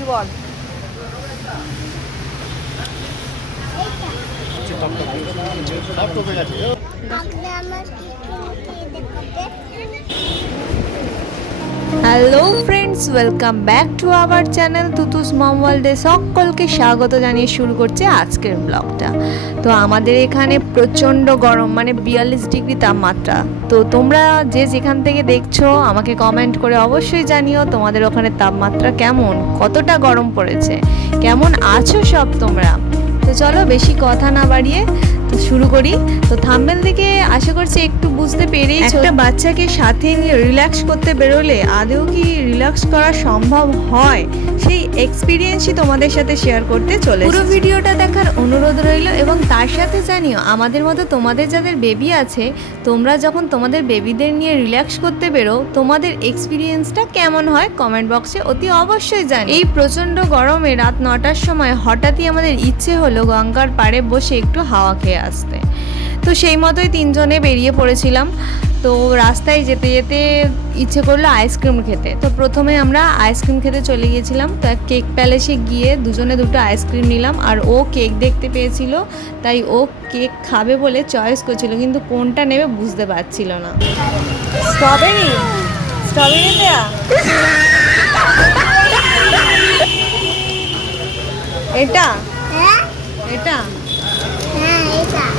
করবি বল আমার hello friends welcome back to our channel Tutus mom ওয়ার্ল্ডে সকলকে স্বাগত জানিয়ে শুরু করছে আজকের ব্লগটা তো আমাদের এখানে প্রচণ্ড গরম মানে বিয়াল্লিশ ডিগ্রি তাপমাত্রা। তো তোমরা যে যেখান থেকে দেখছ, আমাকে কমেন্ট করে অবশ্যই জানিও তোমাদের ওখানে তাপমাত্রা কেমন, কতটা গরম পড়েছে, কেমন আছো সব তোমরা। তো চলো বেশি কথা না বাড়িয়ে শুরু করি। তো থাম্বেল থেকে আশা করছি একটু বুঝতে পেরেই একটা বাচ্চাকে সাথে নিয়ে রিল্যাক্স করতে বেরোলে আদেও কি রিল্যাক্স করা সম্ভব হয়? সেই এক্সপিরিয়েন্সই তোমাদের সাথে শেয়ার করতে চলে পুরো ভিডিওটা দেখার অনুরোধ রইল এবং তার সাথে জানিও, আমাদের মতো তোমাদের যাদের বেবি আছে, তোমরা যখন তোমাদের বেবিদের নিয়ে রিল্যাক্স করতে বেরো, তোমাদের এক্সপিরিয়েন্সটা কেমন হয় কমেন্ট বক্সে অতি অবশ্যই জানি এই প্রচণ্ড গরমে রাত নটার সময় হঠাৎই আমাদের ইচ্ছে হলো গঙ্গার পাড়ে বসে একটু হাওয়া খেয়ে আসতে। তো সেই মতোই তিনজনে বেরিয়ে পড়েছিলাম। তো রাস্তায় যেতে যেতে ইচ্ছে করল আইসক্রিম খেতে। তো প্রথমে আমরা আইসক্রিম খেতে চলে গিয়েছিলাম। তো কেক প্যালেসে গিয়ে দুজনে দুটো আইসক্রিম নিলাম। আর ও কেক দেখতে পেয়েছিল তাই ও কেক খাবে বলে চয়েস করছিল কিন্তু কোনটা নেবে বুঝতে পারছিল না। স্ট্রবেরি? স্ট্রবেরি দেয়া এটা? হ্যাঁ? এটা?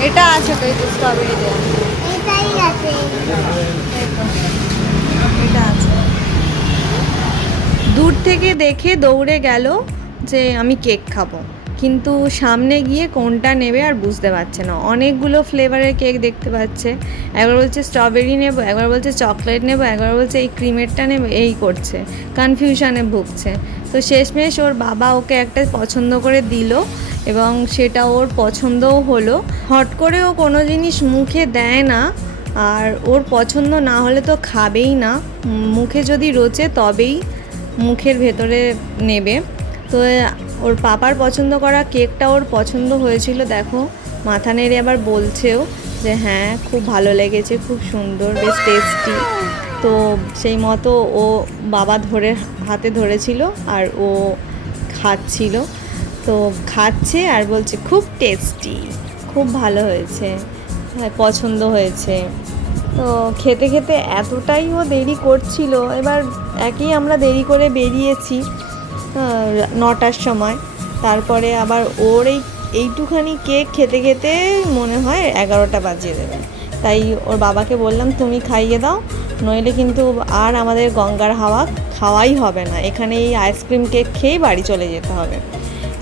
এটা আছে তো এই স্ট্রবেরি দেওয়া এটাই আছে। এটা আছে। দূর থেকে দেখে দৌড়ে গেল যে আমি কেক খাব। কিন্তু সামনে গিয়ে কোনটা নেবে আর বুঝতে পারছে না। অনেকগুলো ফ্লেভারের কেক দেখতে পাচ্ছে। একবার বলছে স্ট্রবেরি নেব একবার বলছে চকলেট নেব একবার বলছে এই ক্রিমেরটা নেব এই করছে। কনফিউশনে ভুগছে। তো শেষমেশ ওর বাবা ওকে একটা পছন্দ করে দিল। এবং সেটা ওর পছন্দও হলো। হট করে ও কোনো জিনিস মুখে দেয় না, আর ওর পছন্দ না হলে তো খাবেই না। মুখে যদি রোচে তবেই মুখের ভেতরে নেবে। তো ওর পাপার পছন্দ করা কেকটা ওর পছন্দ হয়েছিল, দেখো। মাথা নেড়ে আবার বলছেও যে হ্যাঁ খুব ভালো লেগেছে, খুব সুন্দর, বেশ টেস্টি তো সেই মতো ও বাবা ধরে, হাতে ধরেছিল আর ও খাচ্ছিল। তো খাচ্ছে আর বলছে, খুব টেস্টি, খুব ভালো হয়েছে হ্যাঁ পছন্দ হয়েছে। তো খেতে খেতে এতটাই ও দেরি করছিল। এবার একই আমরা দেরি করে বেরিয়েছি নটার সময়। তারপরে আবার ওর এই, এইটুখানি কেক খেতে খেতে মনে হয় এগারোটা বাজিয়ে দেবে। তাই ওর বাবাকে বললাম, তুমি খাইয়ে দাও, নইলে কিন্তু আর আমাদের গঙ্গার হাওয়া খাওয়াই হবে না। এখানে এই আইসক্রিম কেক খেয়েই বাড়ি চলে যেতে হবে।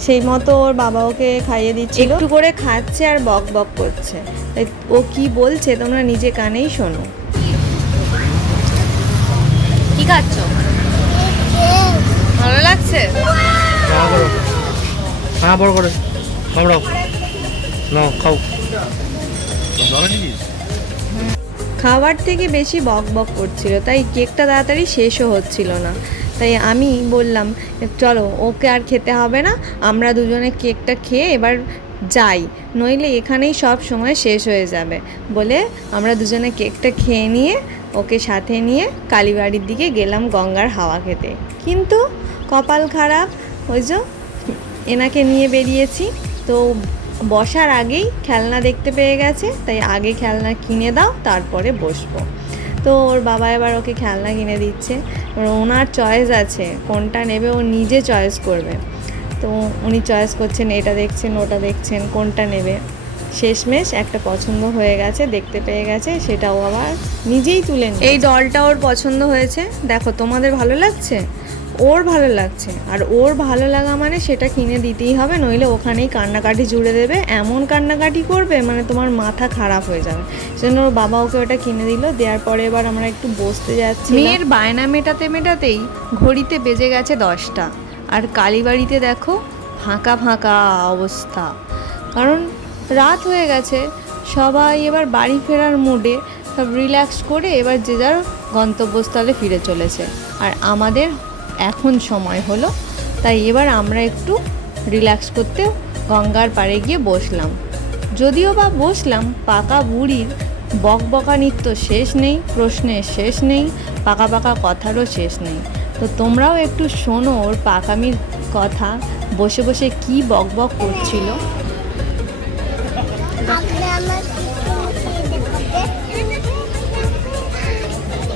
সেই মতো ওর বাবা ওকে খাইয়ে দিচ্ছে একটু করে খাচ্ছে আর বক বক করছে। তাই ও কি বলছে তোমরা নিজে কানেই শোনো। কি খাচ্ছ? ভালো লাগছে? খাওয়া বড় করে। কামড়াও খাও। খাবার থেকে বেশি বক বক করছিল তাই কেকটা তাড়াতাড়ি শেষও হচ্ছিল না। তাই আমি বললাম, চলো, ওকে আর খেতে হবে না, আমরা দুজনে কেকটা খেয়ে এবার যাই, নইলে এখানেই সব সময় শেষ হয়ে যাবে। বলে আমরা দুজনে কেকটা খেয়ে নিয়ে, ওকে সাথে নিয়ে কালীবাড়ির দিকে গেলাম গঙ্গার হাওয়া খেতে। কিন্তু কপাল খারাপ, ওই যে এনাকে নিয়ে বেরিয়েছি, তো বসার আগেই খেলনা দেখতে পেয়ে গেছে, তাই আগে খেলনা কিনে দাও, তারপরে বসবো। তো ওর বাবা এবার ওকে খেলনা কিনে দিচ্ছে। ওনার চয়েস আছে, কোনটা নেবে ও নিজে চয়েস করবে। তো উনি চয়েস করছেন, এটা দেখছেন, ওটা দেখছেন, কোনটা নেবে। শেষমেশ একটা পছন্দ হয়ে গেছে, দেখতে পেয়ে গেছে, সেটাও আবার নিজেই তুলে এই ডলটা ওর পছন্দ হয়েছে। দেখো, তোমাদের ভালো লাগছে? ওর ভালো লাগছে। আর ওর ভালো লাগা মানে সেটা কিনে দিতেই হবে, নইলে ওখানেই কান্নাকাটি জুড়ে দেবে। এমন কান্নাকাটি করবে মানে তোমার মাথা খারাপ হয়ে যাবে। সেজন্য ওর বাবা ওকে ওটা কিনে দিল। দেওয়ার পরে এবার আমরা একটু বসতে যাচ্ছি মেয়ের বায়না মেটাতে মেটাতেই ঘড়িতে বেজে গেছে দশটা। আর কালীবাড়িতে দেখো, ফাঁকা ফাঁকা অবস্থা। কারণ রাত হয়ে গেছে, সবাই এবার বাড়ি ফেরার মুডে সব রিল্যাক্স করে এবার যে যার গন্তব্যস্থলে ফিরে চলেছে। আর আমাদের এখন সময় হলো। তাই এবার আমরা একটু রিল্যাক্স করতে গঙ্গার পাড়ে গিয়ে বসলাম। যদিও বা বসলাম, পাকা বুড়ির বক বকা নৃত্য শেষ নেই, প্রশ্নের শেষ নেই, পাকা পাকা কথারও শেষ নেই। তো তোমরাও একটু শোনো ওর পাকামির কথা, বসে বসে কি বক বক করছিল।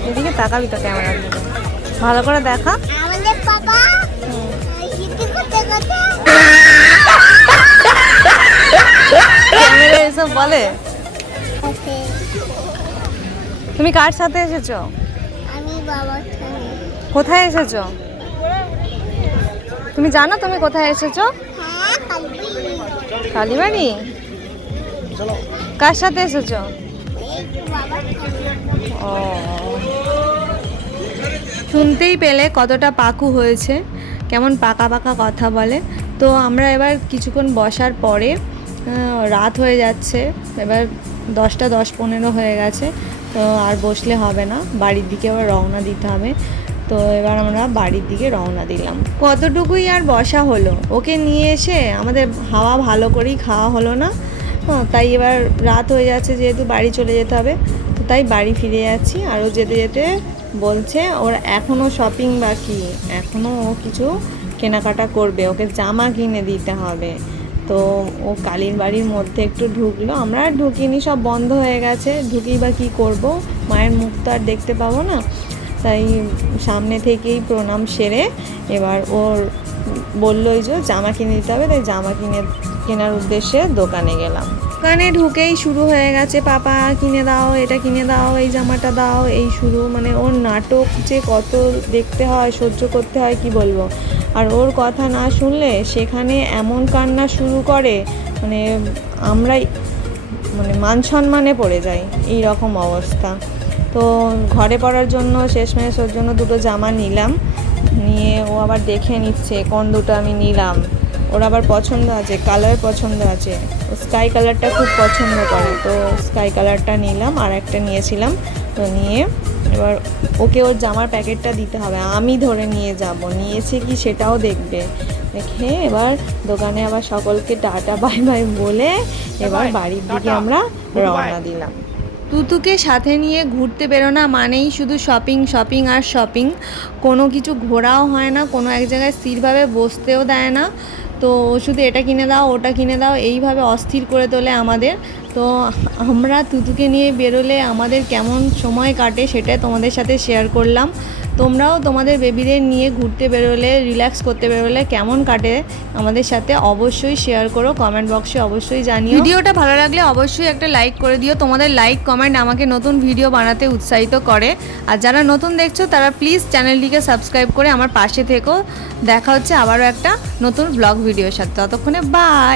এদিকে তাকাবি তো ক্যামেরা ভালো করে দেখা। এসব বলে? তুমি কার সাথে এসেছ? আমি বাবার সঙ্গে কোথায় এসেছ? তুমি জানো তুমি কোথায় এসেছ? হ্যাঁ কালীবাড়ি? কার সাথে এসেছ? ও। শুনতেই পেলে কতটা পাকু হয়েছে কেমন পাকা পাকা কথা বলে। তো আমরা এবার কিছুক্ষণ বসার পরে রাত হয়ে যাচ্ছে এবার দশটা দশ পনেরো হয়ে গেছে তো আর বসলে হবে না বাড়ির দিকে আবার রওনা দিতে হবে। তো এবার আমরা বাড়ির দিকে রওনা দিলাম। কতটুকুই আর বসা হলো? ওকে নিয়ে এসে আমাদের হাওয়া ভালো করেই খাওয়া হলো না। হ্যাঁ, তাই এবার রাত হয়ে যাচ্ছে যেহেতু বাড়ি চলে যেতে হবে তো তাই বাড়ি ফিরে যাচ্ছি আরও যেতে যেতে বলছে, ওর এখনও শপিং বাকি। এখনও ও কিছু কেনাকাটা করবে। ওকে জামা কিনে দিতে হবে। তো ও কালীর বাড়ির মধ্যে একটু ঢুকলো। আমরা ঢুকিনি, সব বন্ধ হয়ে গেছে। ঢুকি বা কী করব? মায়ের মুখ তো আর দেখতে পাবো না। তাই সামনে থেকেই প্রণাম সেরে এবার ওর বললোই যে, জামা কিনে দিতে হবে। তাই জামা কিনে, কেনার উদ্দেশ্যে দোকানে গেলাম। দোকানে ঢুকেই শুরু হয়ে গেছে, পাপা, কিনে দাও, এটা কিনে দাও, এই জামাটা দাও এই শুরু। মানে ওর নাটক যে কত দেখতে হয়, সহ্য করতে হয়, কি বলব? আর ওর কথা না শুনলে সেখানে এমন কান্না শুরু করে মানে আমরাই মানে মান সম্মানে পড়ে যাই এই রকম অবস্থা। তো ঘরে পড়ার জন্য, শেষমেশ ওর জন্য দুটো জামা নিলাম। নিয়ে ও আবার দেখে নিচ্ছে কোন দুটো আমি নিলাম। ওর আবার পছন্দ আছে কালার পছন্দ আছে। স্কাই কালারটা খুব পছন্দ করে। তো স্কাই কালারটা নিলাম আর একটা নিয়েছিলাম। তো নিয়ে এবার ওকে ওর জামার প্যাকেটটা দিতে হবে। আমি ধরে নিয়ে যাব। নিয়েছে কি সেটাও দেখবে। দেখে এবার দোকানে আবার সকলকে টাটা বাই বাই বলে এবার বাড়ির দিকে আমরা রওনা দিলাম। তুতুকে সাথে নিয়ে ঘুরতে বেরোনা মানেই শুধু শপিং শপিং আর শপিং কোনো কিছু ঘোরাও হয় না কোনো এক জায়গায় স্থিরভাবে বসতেও দেয় না। তো শুধু এটা কিনে দাও, ওটা কিনে দাও, এইভাবে অস্থির করে তোলে আমাদের। তো আমরা তুতুকে নিয়ে বেরোলে আমাদের কেমন সময় কাটে সেটা তোমাদের সাথে শেয়ার করলাম। তোমরাও তোমাদের বেবিদের নিয়ে ঘুরতে বেরোলে রিল্যাক্স করতে বেরোলে কেমন কাটে আমাদের সাথে অবশ্যই শেয়ার করো কমেন্ট বক্সে অবশ্যই জানিও। ভিডিওটা ভালো লাগলে অবশ্যই একটা লাইক করে দিও। তোমাদের লাইক কমেন্ট আমাকে নতুন ভিডিও বানাতে উৎসাহিত করে। আর যারা নতুন দেখছ, তারা প্লিজ চ্যানেলটিকে সাবস্ক্রাইব করে আমার পাশে থেকো। দেখা হচ্ছে আবারও একটা নতুন ব্লগ ভিডিওর সাথে। ততক্ষণে বাই